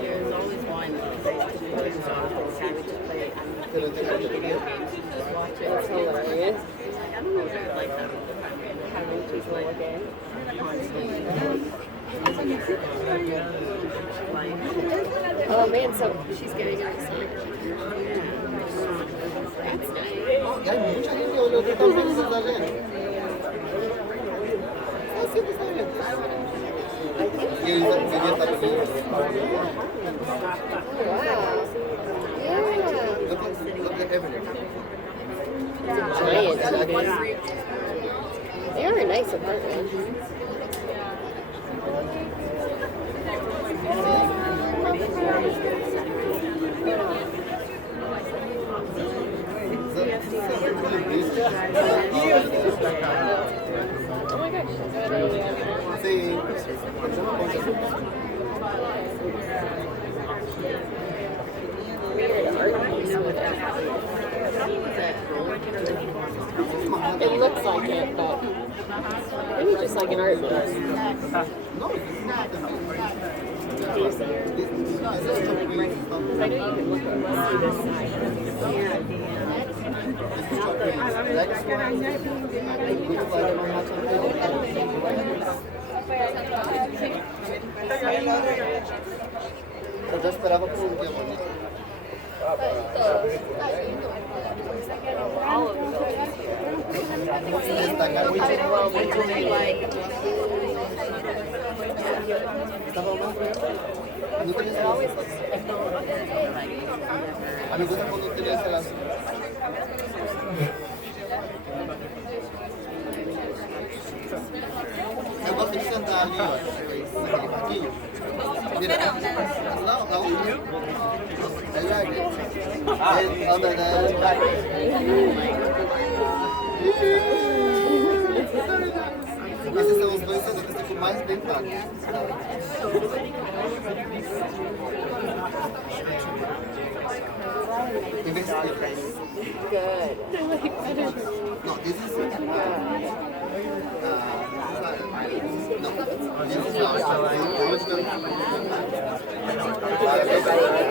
There's always one because I used to do things on the side. We just play video games and just watch it. That's hilarious. I don't know if I like that all the time. How many people again? Oh man, so she's getting her excited. That's nice. Ya hay mucha gente boludo que están felices allá. Ah, sí, está bien. Y ella está feliz. Oh, wow. Yeah. Look at everything. It's a giant TV. They are a nice apartment. Oh my gosh, is that a... Sí. It looks like it, but maybe just like an art piece. No, it's not. Do you see it? I know you can look and see this side. Yo esperaba por un día bonito. All of them. Well, we do like... Estaba más no tenías It always looks like... a mí me gusta cuando tienes el azul. Eu gosto de sentar ali, ó. Aqui. Mira, não, não. É largo. Anda, esses são os dois que ficam mais bem pagos. Investigations. Good. No, this is no, this is